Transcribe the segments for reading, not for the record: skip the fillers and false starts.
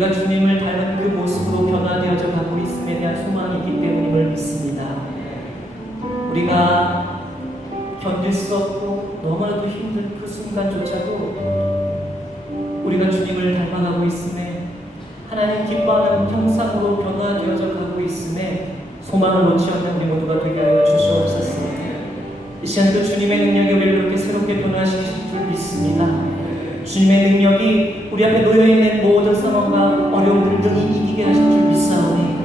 우리가 주님을 닮은 그 모습으로 변화되어져 가고 있음에 대한 소망이 있기 때문임을 믿습니다. 우리가 견딜 수 없고 너무나도 힘든 그 순간조차도 우리가 주님을 닮아가고 있음에, 하나님 기뻐하는 형상으로 변화되어져 가고 있음에 소망을 놓지 않는 우리 모두가 되게 하여 주시옵소서. 이 시간도 주님의 능력이 우리를 그렇게 새롭게 변화시키실 줄 믿습니다. 주님의 능력이 우리 앞에 놓여있는 모든 상황과 어려움들 등이 이기게 하실 줄 믿사오니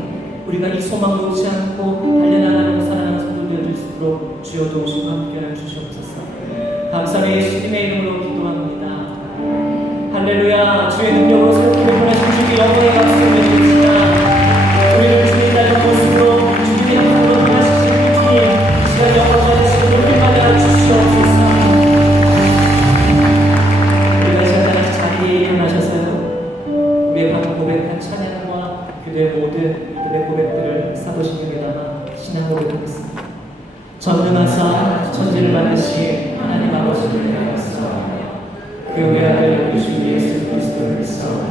우리가 이 소망 놓지 않고 달려나가는 사랑하는 성도 되어줄 수 있도록 주여 도우시고 함께하여 주시옵소서. 감사의 예수님의 이름으로 기도합니다. 할렐루야. 주의 능력으로 새롭게 변화하신 주께 영광의 박수 올려드립니다. 우리를 주님 닮은 모습으로 주님의 이름으로 변화시키신 주님, 시간 영광과 예수를 높임받아 주시옵소서. 우리가 이 시간 다시 자리에 일어나셔서요, 우리의 방금 고백한 찬양과 그대의 모든 믿음의 고백들을 사도신경에 담아 신앙 고백하겠습니다. 전능하사 천지를 만드신 하나님 아버지를 대하였사오며 그 외아들 우리 주 예수 그리스도를 믿사오니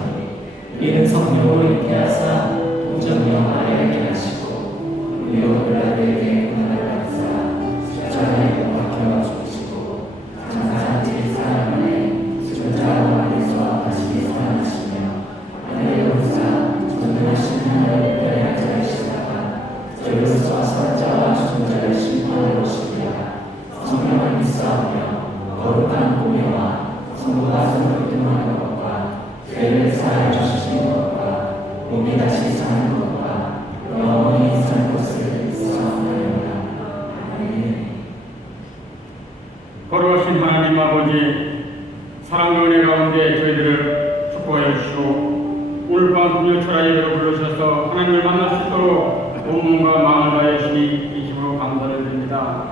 이는 성령으로 잉태하사 동정녀 마리아에게 하시고 우리 오늘날에게 고난을 받으사 십자가에 못 박혀 죽으시고 장사한 지 사람 안에 십자가로 안에서 다시 살아나시며 하늘에 오르사 전능하신 하나님의 편에 앉아 계시다가 저희로서 선자와 중자를 심판하러 오시리라. 성령을 믿사오며 거룩한 공예와 성부가 성을 교통하는 것과 죄를 사하여 주시는 것과 몸이 다시 사는 것과 영원히 산 것을 믿사옵나이다. 아멘. 거룩하신 하나님 아버지, 사랑과 은혜 가운데 저희들을 축복하여 주시고 오늘 밤 금요철야 예배로 부르셔서 하나님을 만날 수 있도록 온 몸과 마음을 다해 주시니 진심으로 감사를 드립니다.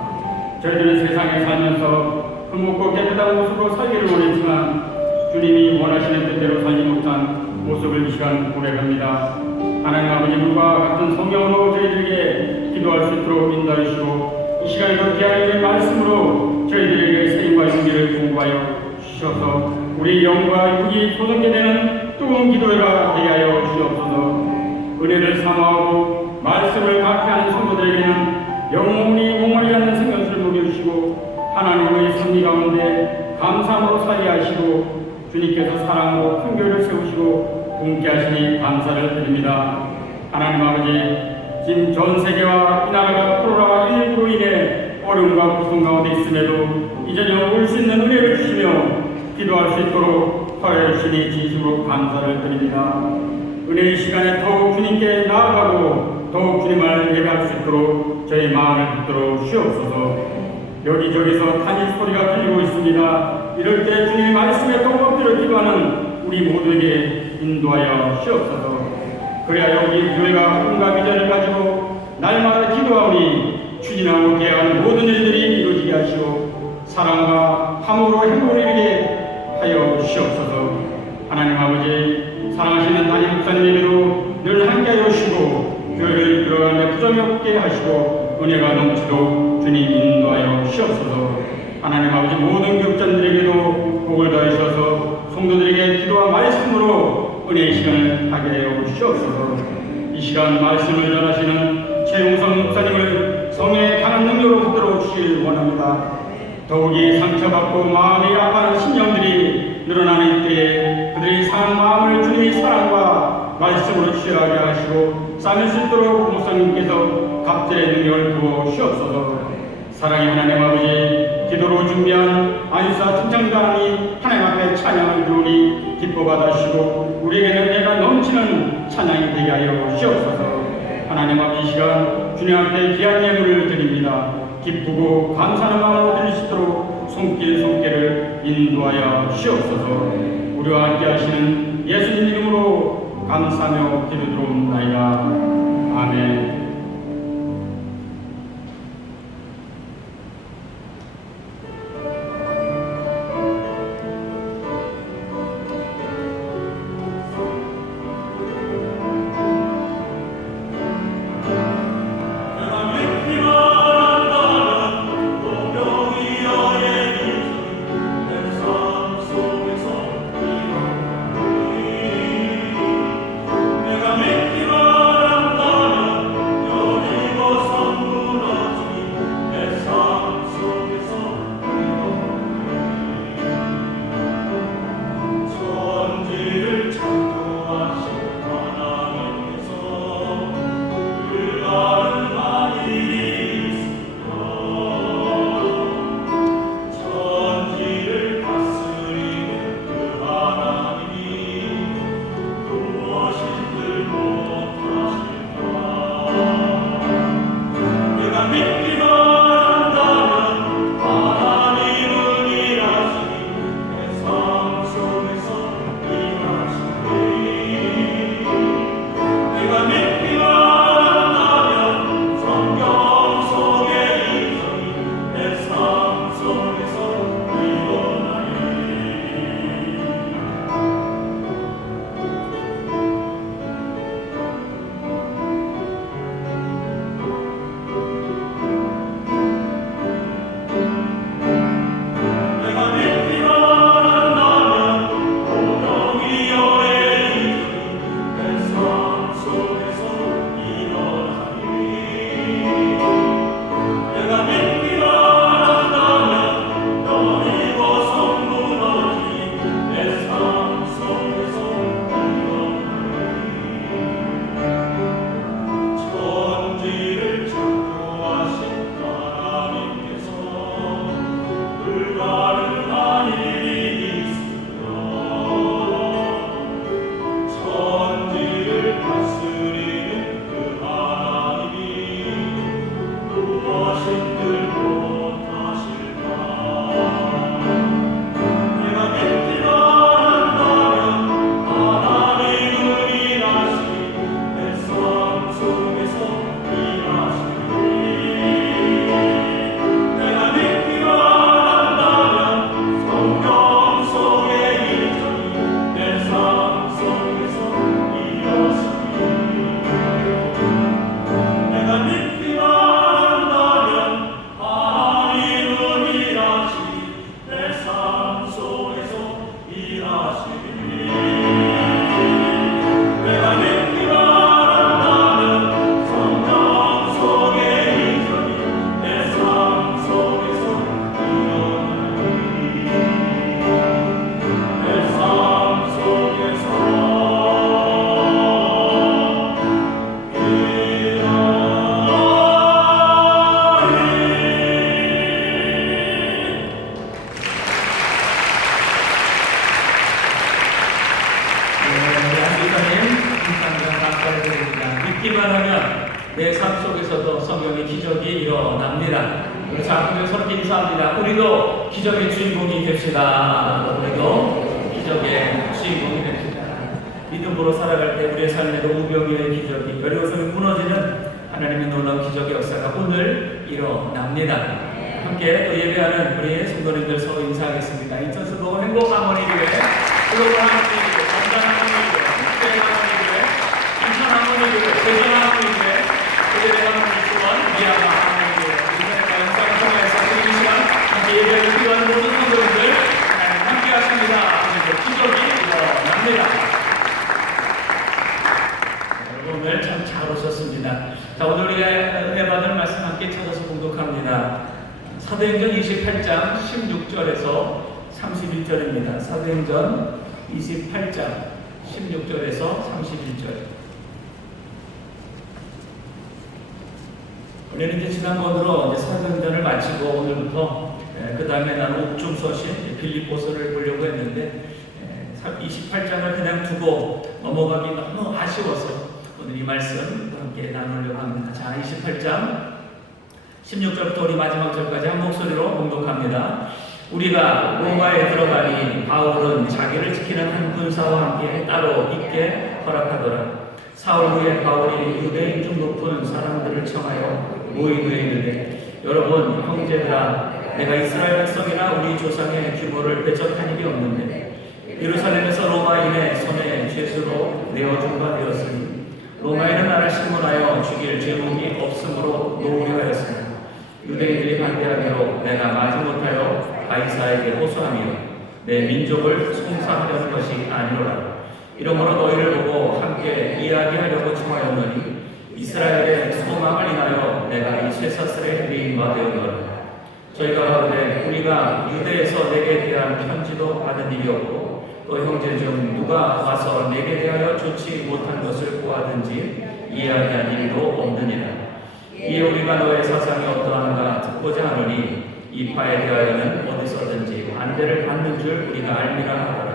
저희들은 세상에 살면서 흠없고 깨끗한 모습으로 살기를 원했지만 주님이 원하시는 뜻대로 살지 못한 모습을 이 시간 고백합니다. 하나님 아버지, 물과 같은 성령으로 저희들에게 기도할 수 있도록 인도해 주시고 이 시간에도 귀한 말씀으로 저희들에게 세임과 용기를 공부하여 주셔서 우리 영과 육이 소성게 되는 뜨거운 기도회가 되게 하여 주시옵소서. 은혜를 사모하고 말씀을 각해하는 성도들에게는 영원히 목마르지 않는 생명수를 먹여주시고 하나님의 섭리 가운데 감사함으로 살게 하시고 주님께서 사랑으로 큰 교회를 세우시고 함께 하시니 감사를 드립니다. 하나님 아버지, 지금 전 세계와 이 나라가 코로나19로 인해 어려움과 고통 가운데 있음에도 이전에 올 수 있는 은혜를 주시며 기도할 수 있도록 허락해 주시니 진심으로 감사를 드립니다. 은혜의 시간에 더욱 주님께 나아가고 더욱 주님을 예배할 수 있도록 저희 마음을 붙들어 주시옵소서. 여기저기서 탄식 소리가 들리고 있습니다. 이럴 때 주님의 말씀에 더 엎드려 기도하는 우리 모두에게 인도하여 주시옵소서. 그래야 우리 교회가 꿈과 비전을 가지고 날마다 기도하오니 추진하고 계획하는 모든 일들이 이루어지게 하시고 사랑과 함으로 행복을 이루게 하여 주시옵소서. 하나님 아버지, 사랑하시는 담임 목사님에게도 늘 함께하여 주시고 교회를 이끌어가는데 부정이 없게 하시고 은혜가 넘치도록 주님 인도하여 주시옵소서. 하나님 아버지, 모든 교육자들에게도 복을 더하셔서 성도들에게 기도와 말씀으로 은혜의 시간을 하게 하여 주시옵소서. 이 시간 말씀을 전하시는 최용성 목사님을 성령의 강한 능력으로 붙들어 주시길 원합니다. 더욱이 상처받고 마음이 아파하는 심령들이 늘어나는 때에 그들이 상한 마음을 주님의 사랑과 말씀으로 취하게 하시고 쌓을 수 있도록 목사님께서 갑절의 능력을 부어 주시옵소서. 사랑의 하나님 아버지, 기도로 준비한 안사 칭찬단이 하나님 앞에 찬양을 드리니 기뻐 받으시고 우리에게는 내가 넘치는 찬양이 되게 하여 주시옵소서. 하나님 아버지, 이 시간 주님 앞에 귀한 예물을 드립니다. 기쁘고 감사하는 마음으로 드릴 수 있도록 손길을 인도하여 주시옵소서. 우리와 함께 하시는 예수님 이름으로 감사하며 기도드리옵나이다. 아멘. 예배만 하면 내 삶 속에서도 성경의 기적이 일어납니다. 우리 작품에 서로 인사합니다. 우리도 기적의 주인공이 됩시다. 우리도 기적의 주인공이 됩시다. 믿음으로 살아갈 때 우리의 삶에도 우병의 기적이, 여리고성이 무너지는 하나님의 놀라운 기적의 역사가 오늘 일어납니다. 함께 또 예배하는 우리 성도님들 서로 인사하겠습니다. 인천수도 행복 하모니교회, 글로벌 하모니교회, 건강 하모니교회, 국대 하모니교회, 인천 하모니교회, 대전 하모니교회, 예배 하모니 수원, 미아마 하모니교회, 인터넷과 영상을 통해서 지금 이 시간 함께 예배를 필요한 모든 성도님들 함께 하십니다. 기적이 일어납니다. 오늘 참 잘 오셨습니다. 자, 오늘 우리가 은혜 받을 말씀 함께 찾아서 공독합니다. 사도행전 28장 16절에서 31절입니다. 사도행전 28장 16절에서 31절. 우리는 이제 지난번으로 사도행전을 마치고 오늘부터 그 다음에 나는 옥중 서신 빌립보서를 보려고 했는데 28장을 그냥 두고 넘어가기 너무 아쉬워서 오늘 이 말씀 함께 나누려고 합니다. 자, 28장 16절부터 우리 마지막 절까지 한 목소리로 공독합니다. 우리가 로마에 들어가니 바울은 자기를 지키는 한 군사와 함께 따로 있게 허락하더라. 사흘 후에 바울이 유대인 중 높은 사람들을 청하여 모임에 이르되, 여러분 형제들아, 내가 이스라엘 백성이나 우리 조상의 규모를 배척한 일이 없는데 예루살렘에서 로마인의 손에 죄수로 내어준 바 되었으니 로마인은 나를 신문하여 죽일 죄목이 없으므로 놓으려 하였으나 유대인들이 반대하기로 내가 마지못하여 가이사에게 호소하며 내 민족을 송사하려는 것이 아니로라. 이러므로 너희를 보고 함께 이야기하려고 청하였노니 이스라엘의 소망을 인하여 내가 이 쇠사슬에 매인 바 되었노라. 저희가 가로되 우리가 유대에서 내게 대한 편지도 받은 일이 없고 또 형제 중 누가 와서 내게 대하여 좋지 못한 것을 구하든지 이야기한 일도 없느니라. 이에 우리가 너의 사상이 어떠한가 듣고자 하노니 이 파에 대하여는 어디서든지 반대를 받는 줄 우리가 알미라 하더라.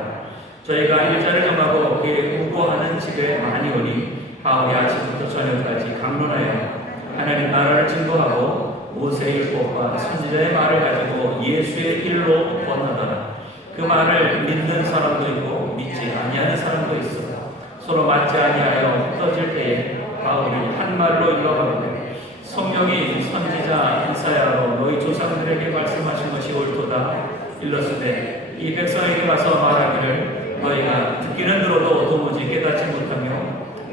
저희가 일자를 정하고 그의 우고하는 집에 많이 오니 바울이 아침부터 저녁까지 강론하여 하나님 나라를 증거하고 모세의 율법과 선지자의 말을 가지고 예수의 일로 권하더라. 그 말을 믿는 사람도 있고 믿지 아니하는 사람도 있어. 서로 맞지 아니하여 흩어질 때에 바울이 한 말로 이어가는데, 성령이 선지자 이사야로 너희 조상들에게 말씀하신 것이 옳도다. 일렀으되 이 백성에게 가서 말하기를 너희가 듣기는 들어도 도무지 깨닫지 못하며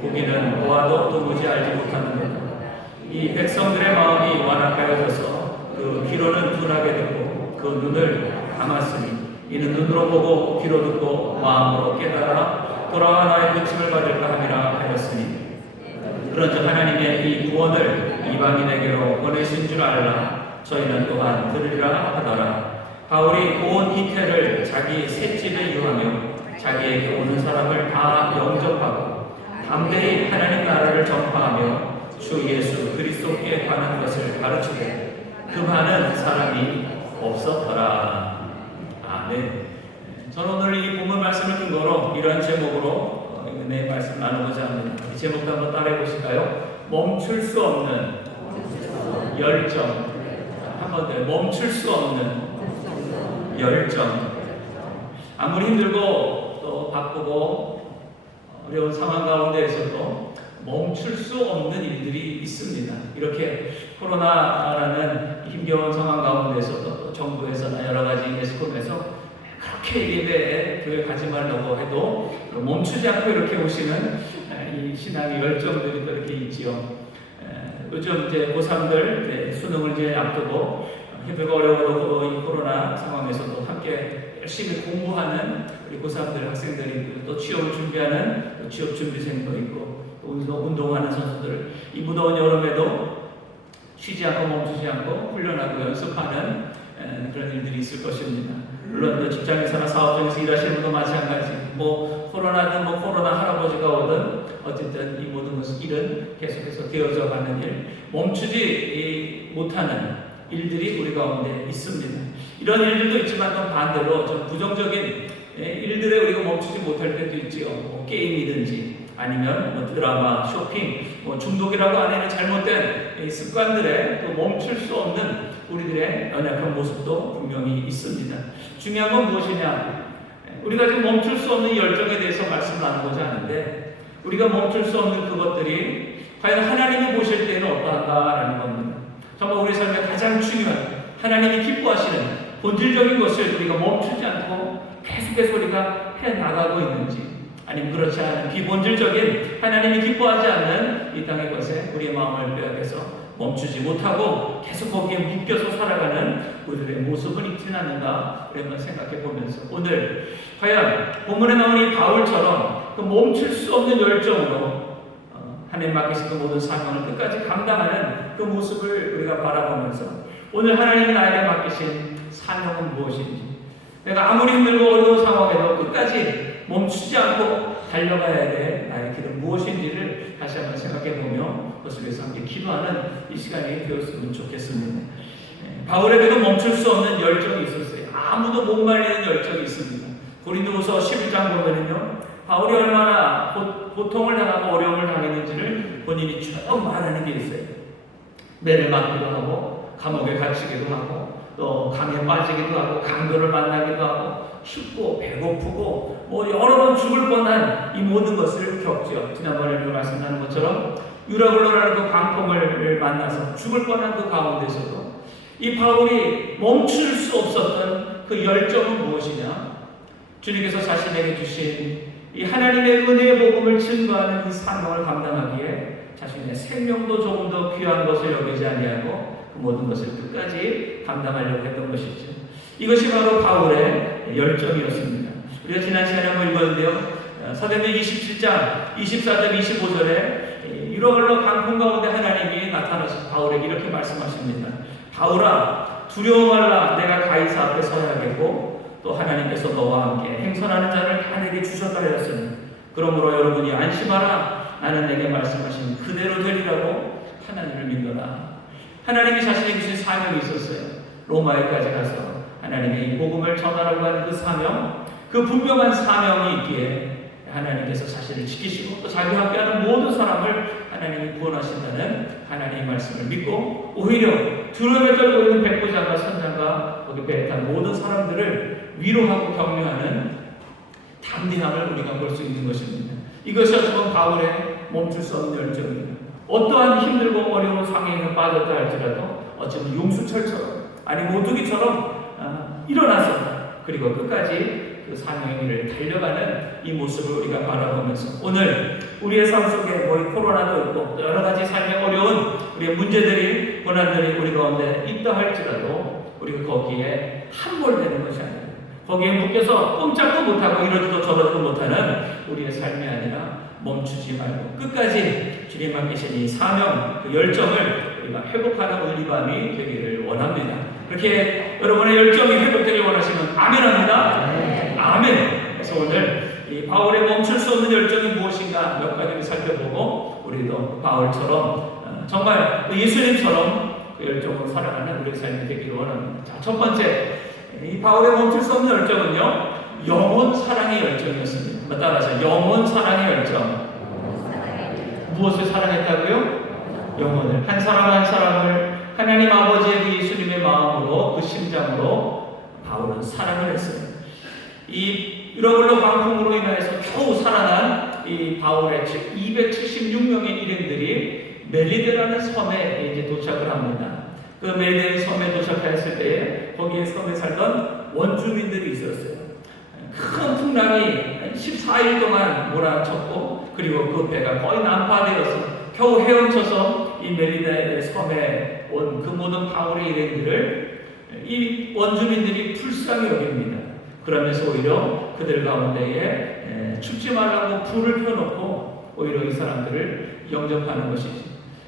보기는 보아도 도무지 알지 못하는도다. 이 백성들의 마음이 완악하여져서 그 귀로는 둔하게 듣고 그 눈을 감았으니 이는 눈으로 보고 귀로 듣고 마음으로 깨달아 돌아와 나의 고침을 받을까 함이라 하였으니 그런즉 하나님의 이 구원을 이방인에게로 보내신 줄 알라. 저희는 또한 들으리라 하더라. 바울이 온 이태를 자기 셋집에 유하며 자기에게 오는 사람을 다 영접하고 담대히 하나님 나라를 전파하며 주 예수 그리스도께 관한 것을 가르치되 그 많은 사람이 없었더라. 아멘. 저는 오늘 이 본문 말씀을 근거로 이러한 제목으로 내 말씀 나누고자 합니다. 이 제목도 한번 따라해 보실까요? 멈출 수 없는 열정. 한 번 더, 멈출 수 없는 열정. 아무리 힘들고 또 바쁘고 어려운 상황 가운데에서도 멈출 수 없는 일들이 있습니다. 이렇게 코로나라는 힘겨운 상황 가운데서도 또 정부에서나 여러 가지 매스컴에서 그렇게 예배에 교회 가지 말라고 해도 멈추지 않고 이렇게 오시는 이 신앙의 열정들이 또 이렇게 있지요. 요즘 이제 고3들 수능을 이제 앞두고 해배가 어려워도 이 코로나 상황에서도 함께 열심히 공부하는 우리 고3들 학생들이 또 취업을 준비하는 또 취업 준비생도 있고 또 운동하는 선수들, 이 무더운 여름에도 쉬지 않고 멈추지 않고 훈련하고 연습하는 그런 일들이 있을 것입니다. 물론 또 직장에서나 사업장에서 일하시는 분도 마찬가지. 뭐 코로나든 뭐 코로나 할아버지가 오든 어쨌든 이 모든 것은 일은 계속해서 되어져 가는 일, 멈추지 못하는 일들이 우리 가운데 있습니다. 이런 일들도 있지만 또 반대로 좀 부정적인 일들에 우리가 멈추지 못할 때도 있지요. 뭐 게임이든지 아니면 뭐 드라마, 쇼핑, 뭐 중독이라고 하는 잘못된 이 습관들에 또 멈출 수 없는 우리들의 연약한 모습도 분명히 있습니다. 중요한 건 무엇이냐? 우리가 지금 멈출 수 없는 열정에 대해서 말씀을 나누고자 하는데, 우리가 멈출 수 없는 그것들이 과연 하나님이 보실 때는 어떠한가라는 겁니다. 정말 우리 삶에 가장 중요한 하나님이 기뻐하시는 본질적인 것을 우리가 멈추지 않고 계속해서 우리가 해나가고 있는지, 아니면 그렇지 않은 비본질적인 하나님이 기뻐하지 않는 이 땅의 것에 우리의 마음을 빼앗겨서 멈추지 못하고 계속 거기에 묶여서 살아가는 우리들의 모습은 있지는 않는가, 그런 생각해 보면서 오늘 과연 본문에 나온 이 바울처럼 그 멈출 수 없는 열정으로 하나님 맡기신 그 모든 사명을 끝까지 감당하는 그 모습을 우리가 바라보면서 오늘 하나님이 나에게 맡기신 사명은 무엇인지, 내가 아무리 힘들고 어려운 상황에도 끝까지 멈추지 않고 달려가야 될 나의 길은 무엇인지를 다시 한번 생각해 보며 그것을 위해서 함께 기도하는 이 시간이 되었으면 좋겠습니다. 바울에게도 멈출 수 없는 열정이 있었어요. 아무도 못 말리는 열정이 있습니다. 고린도후서 11장 보면은요, 바울이 얼마나 고통을 당하고 어려움을 당했는지를 본인이 쭉 말하는 게 있어요. 매를 맞기도 하고 감옥에 갇히기도 하고 또 강에 빠지기도 하고 강도를 만나기도 하고 춥고 배고프고 뭐 여러 번 죽을 뻔한 이 모든 것을 겪죠. 지난번에 우리가 말씀드린 것처럼 유라굴로라는 그 광풍을 만나서 죽을 뻔한 그 가운데서도 이 바울이 멈출 수 없었던 그 열정은 무엇이냐? 주님께서 자신에게 주신 이 하나님의 은혜의 복음을 증거하는 이 사명을 감당하기에 자신의 생명도 조금 더 귀한 것을 여기지 아니하고 그 모든 것을 끝까지 감당하려고 했던 것이죠. 이것이 바로 바울의 열정이었습니다. 우리가 지난 시간에 한번 읽었는데요, 사도행전 27장 24절 25절에 유라굴로 강풍 가운데 하나님이 나타나서 바울에게 이렇게 말씀하십니다. 바울아, 두려워 말라. 내가 가이사 앞에 서야겠고 또 하나님께서 너와 함께 행선하는 자를 다 내게 주셨다 하였으니 그러므로 여러분이 안심하라. 나는 내게 말씀하신 그대로 되리라고 하나님을 믿노라. 하나님이 자신에게 주신 사명이 있었어요. 로마에까지 가서 하나님의 이 복음을 전하라고 하는 그 사명, 그 분명한 사명이 있기에 하나님께서 자신을 지키시고 또 자기와 함께하는 모든 사람을 하나님이 구원하신다는 하나님의 말씀을 믿고 오히려 두려움에 떨고 있는 백부장과 선장과 거기 배에 탄 모든 사람들을 위로하고 격려하는 담대함을 우리가 볼 수 있는 것입니다. 이것이 어쩌면 바울의 멈출 수 없는 열정입니다. 어떠한 힘들고 어려운 상황에 빠졌다 할지라도 어쩌면 용수철처럼 아니 모두기처럼 일어나서 그리고 끝까지 그 사명의 길을 달려가는 이 모습을 우리가 바라보면서 오늘 우리의 삶 속에 뭐 코로나도 있고 여러 가지 삶의 어려운 우리의 문제들이 고난들이 우리 가운데 있다 할지라도 우리가 거기에 함몰되는 것이 아니라 거기에 묶여서 꼼짝도 못하고 이러지도 저러지도 못하는 우리의 삶이 아니라 멈추지 말고 끝까지 주님 맡기신 이 사명, 그 열정을 우리가 회복하는 오늘 이 밤이 되기를 원합니다. 그렇게 여러분의 열정이 회복되길 원하시면 아멘합니다. 네. 아멘. 그래서 오늘 이 바울의 멈출 수 없는 열정이 무엇인가 몇 가지를 살펴보고 우리도 바울처럼 정말 예수님처럼 그 열정으로 살아가는 우리의 삶이 되기를 원합니다. 자, 첫 번째, 이 바울의 멈출 수 없는 열정은요, 영혼 사랑의 열정이었습니다. 따라서 영혼 사랑의 열정. 무엇을 사랑했다고요? 영혼을. 한 사람 한 사람을 하나님 아버지의 그 예수님의 마음으로 그 심장으로 바울은 사랑을 했어요. 이 유라굴로 광풍으로 인해서 겨우 살아난 이 바울의 276명의 일행들이 멜리데라는 섬에 이제 도착을 합니다. 그 멜리데 섬에 도착했을 때에 거기에 섬에 살던 원주민들이 있었어요. 큰 풍랑이 14일 동안 몰아쳤고 그리고 그 배가 거의 난파되어서 겨우 헤엄쳐서 이 멜리데 섬에 온 그 모든 바울의 일행들을 이 원주민들이 불쌍히 여깁니다. 그러면서 오히려 그들 가운데에 춥지 말라고 불을 펴놓고 오히려 이 사람들을 영접하는 것이지.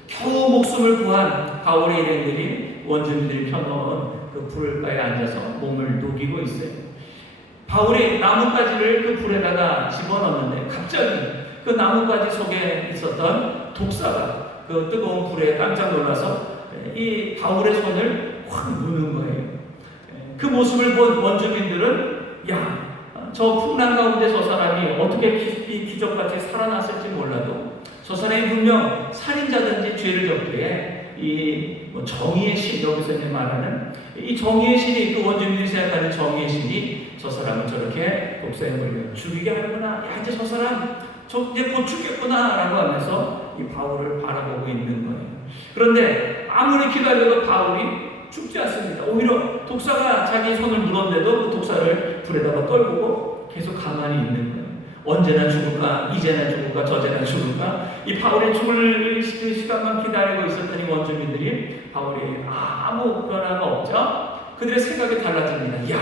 겨우 목숨을 구한 바울의 일행들이 원주민들이 펴놓은 그 불가에 앉아서 몸을 녹이고 있어요. 바울이 나뭇가지를 그 불에다가 집어넣는데 갑자기 그 나뭇가지 속에 있었던 독사가 그 뜨거운 불에 깜짝 놀라서 이 바울의 손을 확 누는 거예요. 그 모습을 본 원주민들은 야, 저 풍랑 가운데 저 사람이 어떻게 이 기적같이 살아났을지 몰라도 저 사람이 분명 살인자든지 죄를 졌기에 이뭐 정의의 신, 여기서 이제 말하는 이 정의의 신이, 그 원주민들이 생각하는 정의의 신이 저 사람을 저렇게 독사에 몰려 죽이게 하는구나. 야, 이제 저 사람 이제 곧 죽겠구나 라고 하면서 이 바울을 바라보고 있는 거예요. 그런데 아무리 기다려도 바울이 죽지 않습니다. 오히려 독사가 자기 손을 물었는데도 그 독사를 불에다가 떨구고 계속 가만히 있는 거예요. 언제나 죽을까, 이제나 죽을까, 저제나 죽을까. 이 바울의 죽을 시간만 기다리고 있었던 이 원주민들이 바울이 아무 변화가 없자 그들의 생각이 달라집니다. 야,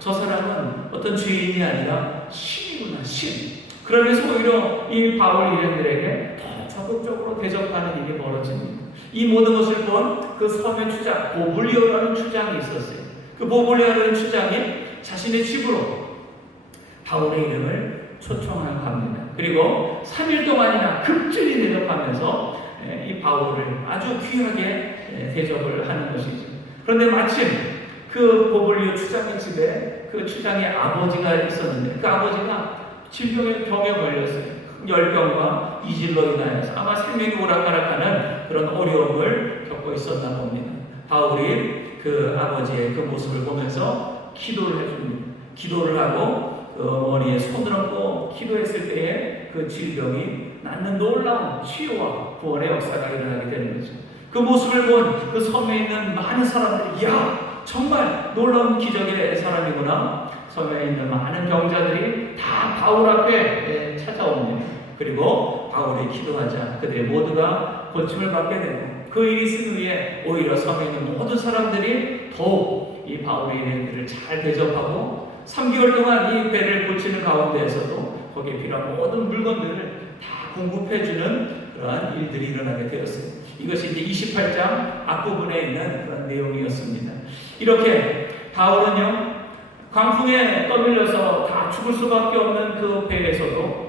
저 사람은 어떤 죄인이 아니라 신이구나, 신. 그러면서 오히려 이 바울 일행들에게 더 적극적으로 대접하는 일이 벌어집니다. 이 모든 것을 본 그 섬의 추장, 보블리오라는 추장이 있었어요. 그 보블리오라는 추장이 자신의 집으로 바울의 이름을 초청합니다. 그리고 3일 동안이나 급진히 대접하면서 이 바울을 아주 귀하게 대접을 하는 것이죠. 그런데 마침 그 보블리오 추장의 집에 그 추장의 아버지가 있었는데 그 아버지가 질병에 병에 걸렸어요. 열병과 이질로 인하여서 아마 생명이 오락가락하는 그런 어려움을 겪고 있었나 봅니다. 바울이 그 아버지의 그 모습을 보면서 기도를 해줍니다. 기도를 하고 그 머리에 손을 얹고 기도했을 때에 그 질병이 낫는 놀라운 치유와 구원의 역사가 일어나게 되는 거죠. 그 모습을 본 그 섬에 있는 많은 사람들이 야, 정말 놀라운 기적의 사람이구나. 섬에 있는 많은 병자들이 다 바울 앞에 찾아옵니다. 그리고 바울이 기도하자 그들 모두가 고침을 받게 되고 그 일이 있은 후에 오히려 섬에 있는 모든 사람들이 더욱 이 바울의 일행들을 잘 대접하고 3개월 동안 이 배를 고치는 가운데에서도 거기에 필요한 모든 물건들을 다 공급해주는 그러한 일들이 일어나게 되었습니다. 이것이 이제 28장 앞부분에 있는 그런 내용이었습니다. 이렇게 바울은요, 광풍에 떠밀려서 다 죽을 수밖에 없는 그 배에서도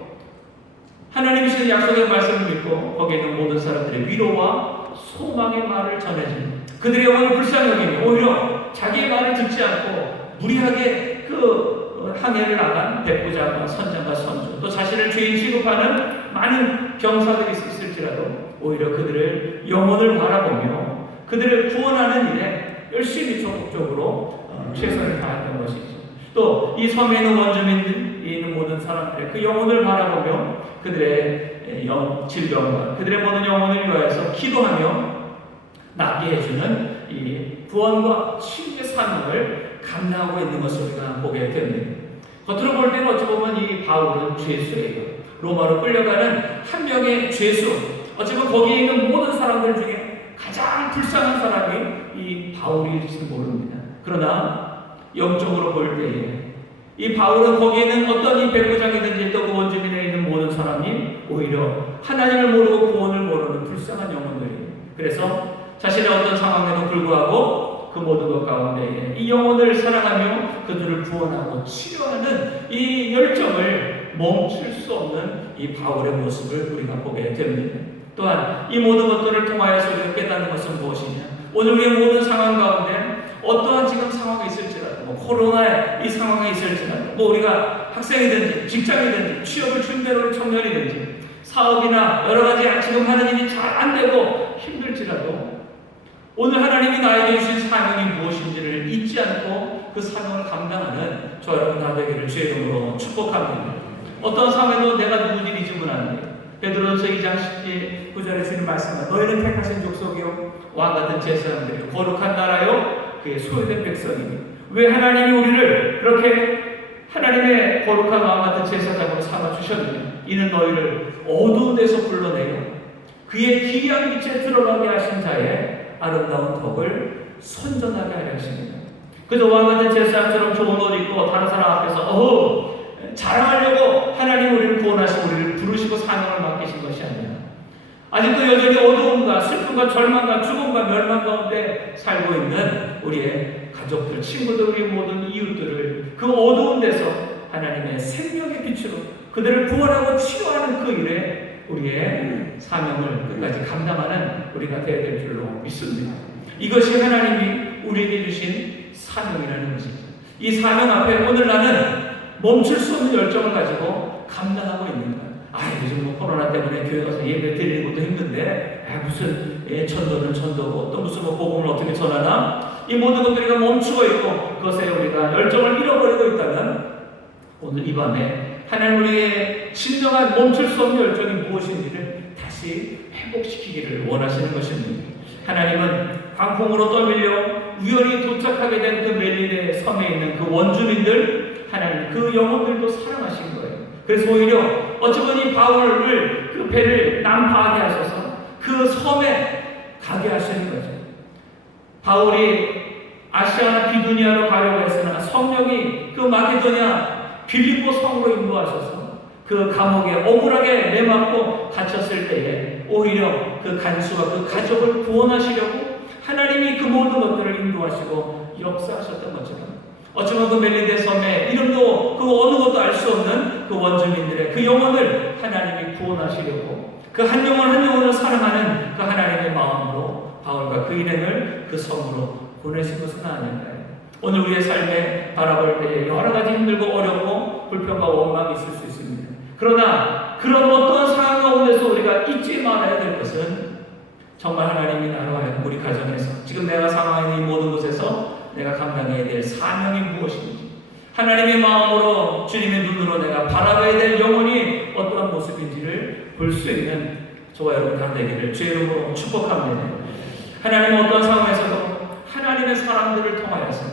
하나님이 주신 약속의 말씀을 믿고 거기에 있는 모든 사람들의 위로와 소망의 말을 전해줍니다. 그들의 영혼을 불쌍히 여기며 오히려 자기의 말을 듣지 않고 무리하게 그 항해를 나간 백부장과 선장과 선주 또 자신을 죄인 취급하는 많은 병사들이 있을지라도 오히려 그들을 영혼을 바라보며 그들을 구원하는 일에 열심히 적극적으로 최선을 다했던 것이죠. 또 이 섬에 있는 원주민들이 있는 모든 사람들의 그 영혼을 바라보며 그들의 질병과 그들의 모든 영혼을 위하여서 기도하며 낫게 해주는 이 구원과 치유의 사명을 감당하고 있는 것을 우리가 보게 됩니다. 겉으로 볼 때는 어찌 보면 이 바울은 죄수예요. 로마로 끌려가는 한 명의 죄수. 어찌 보면 거기에 있는 모든 사람들 중에 가장 불쌍한 사람이 이 바울일지 모릅니다. 그러나 영적으로 볼 때에 이 바울은 거기에 있는 어떤 이 백부장이든지 또 그 원주민에 있는 모든 사람이 오히려 하나님을 모르고 구원을 모르는 불쌍한 영혼들이에요. 그래서 자신의 어떤 상황에도 불구하고 그 모든 것 가운데 이 영혼을 사랑하며 그들을 구원하고 치료하는 이 열정을 멈출 수 없는 이 바울의 모습을 우리가 보게 됩니다. 또한 이 모든 것들을 통하여서 우리가 깨닫는 것은 무엇이냐? 오늘 우리의 모든 상황 가운데 어떠한 지금 상황이 있을지라도 코로나의 이 상황이 있을지라도 우리가 학생이든지 직장이든지 취업을 준비하는 청년이든지 사업이나 여러 가지 지금 하는 일이 잘 안 되고 힘들지라도 오늘 하나님이 나에게 주신 사명이 무엇인지를 잊지 않고 그 사명을 감당하는 저 여러분 다 되기를 주의 이름으로 축복합니다. 어떤 상황에도 내가 누구지 잊으면 안 돼요. 베드로전서 2장 19절에 주는 말씀은 너희는 택하신 족속이요 왕 같은 제사장들이요 거룩한 나라요 그의 소유된 백성이니 왜 하나님이 우리를 그렇게 하나님의 거룩한 왕 같은 제사장으로 삼아주셨느냐? 이는 너희를 어두운 데서 불러내요 그의 기이한 빛에 들어가게 하신 자의 아름다운 덕을 선전하게 하려 하십니다. 그저 왕 같은 제사장처럼 좋은 옷 입고 다른 사람 앞에서 자랑하려고 하나님 우리를 구원하시고 우리를 부르시고 사명을 맡기신 것이 아니라 아직도 여전히 어두움과 슬픔과 절망과 죽음과 멸망 가운데 살고 있는 우리의 가족들, 친구들, 우리 모든 이웃들을 그 어두운 데서 하나님의 생명의 빛으로 그들을 구원하고 치유하는 그 일에 우리의 사명을 끝까지 감당하는 우리가 되어야 될 줄로 믿습니다. 이것이 하나님이 우리에게 주신 사명이라는 것입니다. 이 사명 앞에 오늘 나는 멈출 수 없는 열정을 가지고 감당하고 있는 거예요. 요즘 뭐 코로나 때문에 교회 가서 예배 드리는 것도 힘든데 무슨 천도는 천도고 또 무슨 뭐 복음을 어떻게 전하나, 이 모든 것들이 멈추고 있고 그것에 우리가 열정을 잃어버리고 있다면 오늘 이 밤에 하나님 우리의 진정한 멈출 수 없는 열정이 무엇인지를 다시 회복시키기를 원하시는 것입니다. 하나님은 광풍으로 떠밀려 우연히 도착하게 된 그 멜리네 섬에 있는 그 원주민들, 하나님 그 영혼들도 사랑하신 거예요. 그래서 오히려 어찌 보니 바울을 그 배를 난파하게 하셔서 그 섬에 가게 하시는 거죠. 바울이 아시아나 비두니아로 가려고 했으나 성령이 그 마게도냐 빌립보 성으로 인도하셔서 그 감옥에 억울하게 매맞고 갇혔을 때에 오히려 그 간수와 그 가족을 구원하시려고 하나님이 그 모든 것들을 인도하시고 역사하셨던 것처럼, 어쩌면 그 멜리네 섬의 이름도 그 어느 것도 알 수 없는 그 원주민들의 그 영혼을 하나님이 구원하시려고 그 한 영혼 한 영혼을 사랑하는 그 하나님의 마음으로 바울과 그 일행을 그 섬으로 보내신 것은 아닌가요? 오늘 우리의 삶에 바라볼 때에 여러 가지 힘들고 어렵고 불평과 원망이 있을 수 있습니다. 그러나 그런 어떠한 상황 가운데서 우리가 잊지 말아야 될 것은 정말 하나님이 나로 하여금 우리 가정에서 지금 내가 상황에 있는 이 모든 곳에서 내가 감당해야 될 사명이 무엇인지, 하나님의 마음으로 주님의 눈으로 내가 바라봐야 될 영혼이 어떠한 모습인지를 볼 수 있는 저와 여러분 다 되기를 주의 이름으로 축복합니다. 하나님은 어떤 상황에서도 하나님의 사람들을 통하여서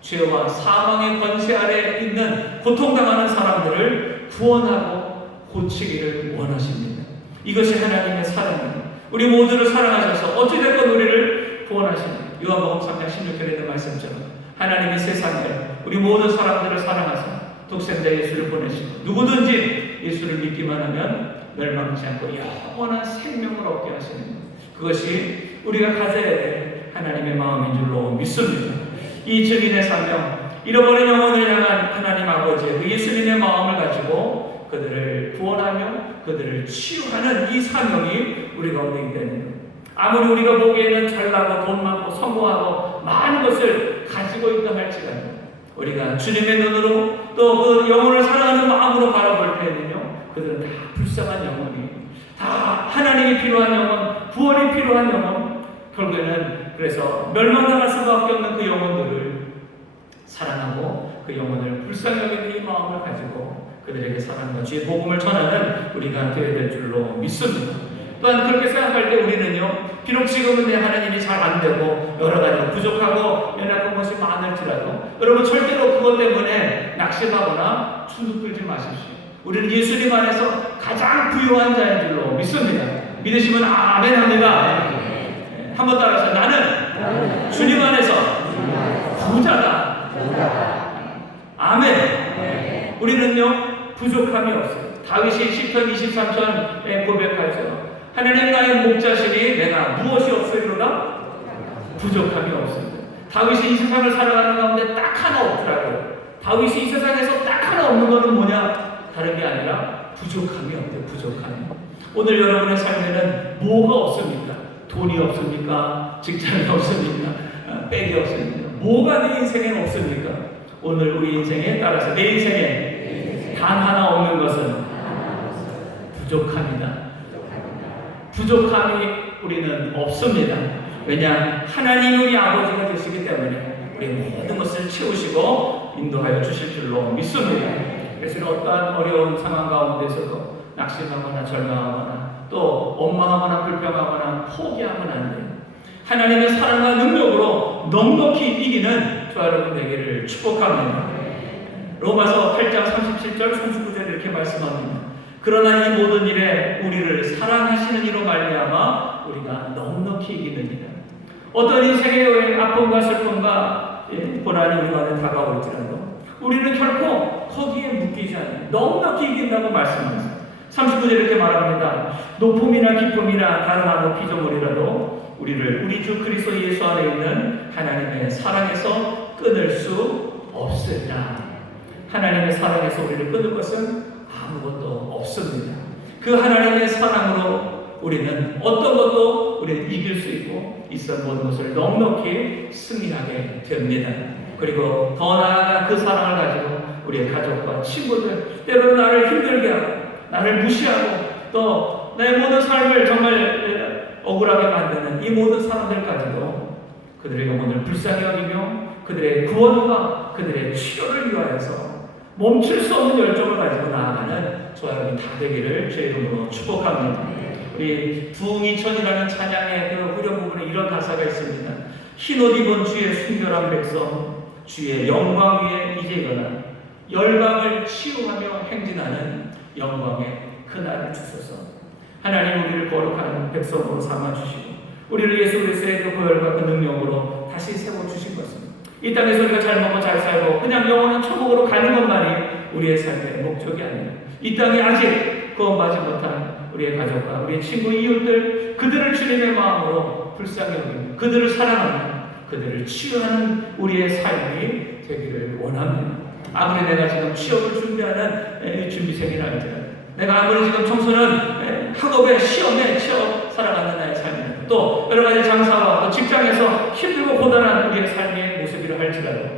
죄와 사망의 권세 아래 있는 고통당하는 사람들을 구원하고 고치기를 원하십니다. 이것이 하나님의 사랑입니다. 우리 모두를 사랑하셔서 어찌됐건 우리를 구원하십니다. 요한복음 3장 16절에 있는 말씀처럼 하나님의 세상을 우리 모든 사람들을 사랑하사 독생자 예수를 보내시고 누구든지 예수를 믿기만 하면 멸망치 않고 영원한 생명을 얻게 하시는 것, 그것이 우리가 가져야 될 하나님의 마음인 줄로 믿습니다. 이 증인의 사명, 잃어버린 영혼을 향한 하나님 아버지의 그 예수님의 마음을 가지고 그들을 구원하며 그들을 치유하는 이 사명이 우리 가운데 있다는 것. 아무리 우리가 보기에는 잘나고 돈 많고 성공하고 많은 것을 가지고 있다 할지라도 우리가 주님의 눈으로 또 그 영혼을 사랑하는 마음으로 바라볼 때는요, 그들은 다 불쌍한 영혼이에요. 다 하나님이 필요한 영혼, 구원이 필요한 영혼, 결국에는 그래서 멸망당할 수밖에 없는 그 영혼들을 사랑하고 그 영혼을 불쌍히 여기는 이 마음을 가지고 그들에게 사랑과 주의 복음을 전하는 우리가 되어야 될 줄로 믿습니다. 또한 그렇게 생각할 때 우리는요, 비록 지금은 내 하나님이 잘 안 되고 여러 가지 부족하고 연약한 것이 많을지라도 여러분 절대로 그것 때문에 낙심하거나 충동 끌지 마십시오. 우리는 예수님 안에서 가장 부유한 자인 줄로 믿습니다. 믿으시면 아멘 합니다. 한번 따라서 나는 주님 안에서 부자다. 아멘. 우리는요 부족함이 없어요. 다윗이 시편 23편에 고백하죠. 하나님 나의 목자시니 내가 무엇이 없으리로다? 부족함이 없습니다. 다윗이 이 세상을 살아가는 가운데 딱 하나 없더라고요. 다윗이 이 세상에서 딱 하나 없는 것은 뭐냐? 다른 게 아니라 부족함이 없대요. 부족함이. 오늘 여러분의 삶에는 뭐가 없습니까? 돈이 없습니까? 직장이 없습니까? 백이 없습니까? 뭐가 내 인생에 없습니까? 오늘 우리 인생에 따라서 내 인생에 단 하나 없는 것은 부족함이다. 부족함이 우리는 없습니다. 왜냐? 하나님 우리 아버지가 되시기 때문에 우리 모든 것을 채우시고 인도하여 주실 줄로 믿습니다. 그래서 어떠한 어려운 상황 가운데서도 낙심하거나 절망하거나 또 원망하거나 불평하거나 포기하면 안 돼요. 하나님의 사랑과 능력으로 넉넉히 이기는 저와 여러분 되기를 축복합니다. 로마서 8장 37절 39절 이렇게 말씀합니다. 그러나 이 모든 일에 우리를 사랑하시는 이로 말미암아 우리가 넉넉히 이기느니라. 어떤 인생의 아픔과 슬픔과 고난이 우리 안에 다가올지라도 우리는 결코 거기에 묶이지 않아요. 넉넉히 이긴다고 말씀하세요. 39절 이렇게 말합니다. 높음이나 기쁨이나 다름하고 피조물이라도 우리를 우리 주 그리스도 예수 안에 있는 하나님의 사랑에서 끊을 수 없으리라. 하나님의 사랑에서 우리를 끊을 것은 아무것도 없습니다. 그 하나님의 사랑으로 우리는 어떤 것도 우리는 이길 수 있고 있어 모든 것을 넉넉히 승리하게 됩니다. 그리고 더 나아가 그 사랑을 가지고 우리의 가족과 친구들, 때로는 나를 힘들게 하고 나를 무시하고 또 내 모든 삶을 정말 억울하게 만드는 이 모든 사람들까지도 그들의 영혼을 불쌍히 여기며 그들의 구원과 그들의 치료를 위하여서 멈출 수 없는 열정을 가지고 나아가는 저와 여러분 다 되기를 주의 이름으로 축복합니다. 우리 부흥이천이라는 찬양의 그 후렴 부분에 이런 가사가 있습니다. 흰옷 입은 주의 순결한 백성, 주의 영광 위에 이제 일어나 열방을 치유하며 행진하는 영광의 그날을 주소서. 하나님, 우리를 거룩한 백성으로 삼아주시고 우리를 예수 그리스도의 그 보혈과 그 능력으로 다시 세워주신 것입니다. 이 땅에서 우리가 잘 먹고 잘 살고 그냥 영원한 천국으로 가는 것만이 우리의 삶의 목적이 아니라 이 땅에 아직 구원받지 못한 우리의 가족과 우리의 친구, 이웃들, 그들을 주님의 마음으로 불쌍히 여기며 그들을 사랑하며 그들을 치유하는 우리의 삶이 되기를 원합니다. 아무리 내가 지금 취업을 준비하는 준비생이라 할지라도, 내가 아무리 지금 청소는 학업에 시험에 취업 살아가는 나의 삶이라도, 또 여러 가지 장사와 또 직장에서 힘들고 고단한 우리의 삶의 모습이라 할지라도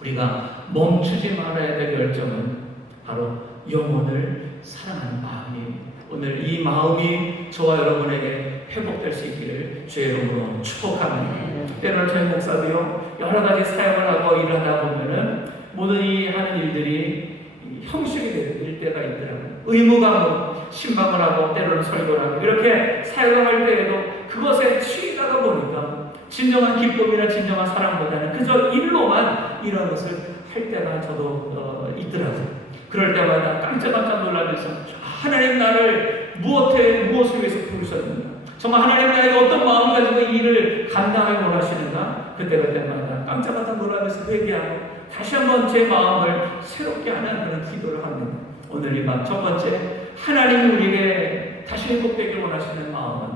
우리가 멈추지 말아야 될 열정은 바로 영혼을 사랑하는 마음이, 오늘 이 마음이 저와 여러분에게 회복될 수 있기를 주의 이름으로 축복합니다. 때로는 저희 목사도요, 여러 가지 사역을 하고 일을 하다 보면은 모든 이 하는 일들이 형식이 될 때가 있더라고요. 의무감으로 신방을 하고 때로는 설교를 하고 이렇게 사역을 할 때에도 그것에 취하다 보니까 진정한 기쁨이나 진정한 사랑보다는 그저 일로만 이런 것을 할 때가 저도 있더라고요. 그럴 때마다 깜짝깜짝 놀라면서 하나님 나를 무엇을 위해서 부르셨는가? 정말 하나님 나에게 어떤 마음을 가지고 이 일을 감당하기 원하시는가? 그때마다 깜짝깜짝 놀라면서 회개하고 다시 한번 제 마음을 새롭게 하는 그런 기도를 합니다. 오늘 이 밤 첫 번째, 하나님이 우리에게 다시 회복되길 원하시는 마음은,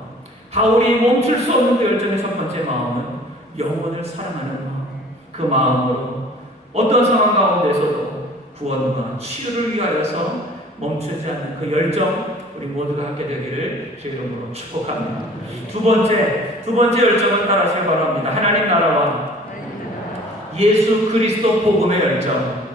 바울이 멈출 수 없는 그 열정의 첫 번째 마음은 영혼을 사랑하는 마음. 그 마음으로 어떤 상황 가운데서도 구원과 치유를 위하여서 멈추지 않는 그 열정, 우리 모두가 갖게 되기를 주의 이름으로 축복합니다. 두 번째 열정을 따라서 바랍니다. 하나님 나라와 예수 그리스도 복음의 열정.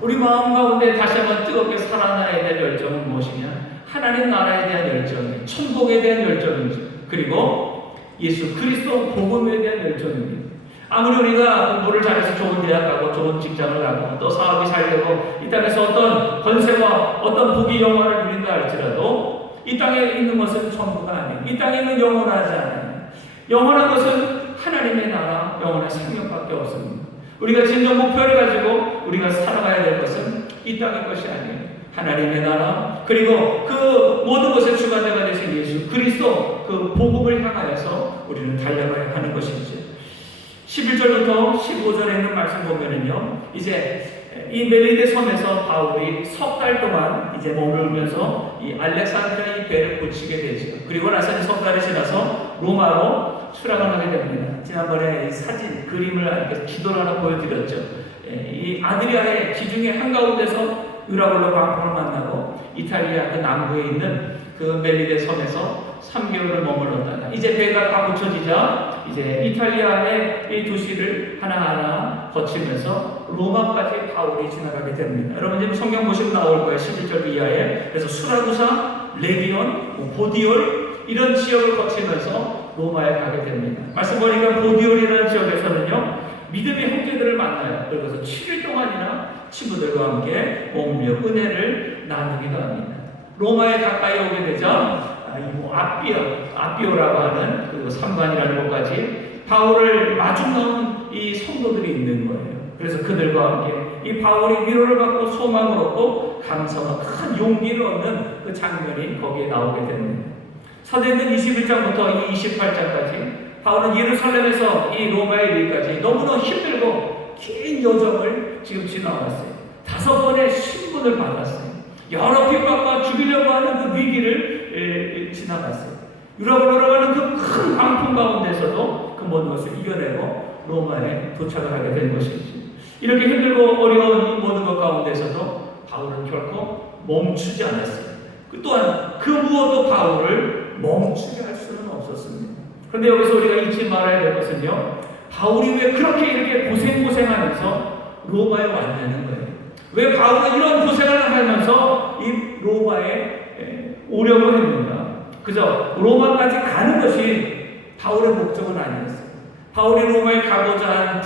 우리 마음 가운데 다시 한번 뜨겁게 살아나야 될 열정은 무엇이냐? 하나님 나라에 대한 열정이, 천국에 대한 열정이지, 그리고 예수 그리스도 복음에 대한 열정입니다. 아무리 우리가 공부를 잘해서 좋은 대학 가고 좋은 직장을 가고 또 사업이 잘 되고 이 땅에서 어떤 권세와 어떤 복이 영화를 누린다 할지라도 이 땅에 있는 것은 전부가 아니에요. 이 땅에 있는 영원하지 않아요. 영원한 것은 하나님의 나라, 영원한 생명밖에 없습니다. 우리가 진정 목표를 가지고 우리가 살아가야 될 것은 이 땅의 것이 아니에요. 하나님의 나라, 그리고 그 모든 것의 주관자가 되신 예수 그리스도 그 복음을 향하여서 우리는 달려가야 하는 것이죠. 11절부터 15절에 있는 말씀 보면은요, 이제 이 멜리데 섬에서 바울이 석 달 동안 이제 머물면서 이 알렉산드리아의 배를 고치게 되죠. 그리고 나서 석 달이 지나서 로마로 출항을 하게 됩니다. 지난번에 이 사진, 그림을 이렇게 기도를 하나 보여드렸죠. 이 아드리아의 지중해 한가운데서 유라굴로 광풍을 만나고 이탈리아 그 남부에 있는 그 멜리데 섬에서 3개월을 머물렀다가 이제 배가 다 고쳐지자 이제 이탈리아의 이 도시를 하나하나 거치면서 로마까지 바울이 지나가게 됩니다. 여러분 지금 성경 보시면 나올 거예요. 11절 이하에. 그래서 수라구사, 레기온, 보디올 이런 지역을 거치면서 로마에 가게 됩니다. 말씀 보니까 보디올이라는 지역에서는요, 믿음의 형제들을 만나요. 그래서 7일 동안이나 친구들과 함께 머물며 은혜를 나누기도 합니다. 로마에 가까이 오게 되자 아비오라고 하는 그 산관이라는 곳까지 바울을 마중 나온 이 성도들이 있는 거예요. 그래서 그들과 함께 이 바울이 위로를 받고 소망을 얻고 감사와 큰 용기를 얻는 그 장면이 거기에 나오게 됩니다. 사도행전 21장부터 28장까지 바울은 예루살렘에서 이 로마에 이르기까지 너무나 힘들고 긴 여정을 지금 지나왔어요. 5번의 신분을 받았어요. 여러 핍박과 죽이려고 하는 그 위기를 지나갔어요. 유럽으로 가는 그 큰 광풍 가운데서도 그 모든 것을 이겨내고 로마에 도착을 하게 된 것이지. 이렇게 힘들고 어려운 이 모든 것 가운데서도 바울은 결코 멈추지 않았어요. 또한 그 무엇도 바울을 멈추게 할 수는 없었습니다. 그런데 여기서 우리가 잊지 말아야 될 것은요, 바울이 왜 그렇게 이렇게 고생하면서 로마에 왔냐는 거예요. 왜 바울은 이런 고생을 하면서 이 로마에 오려고 했는가? 그저 로마까지 가는 것이 바울의 목적은 아니었어요. 바울이 로마에 가고자 한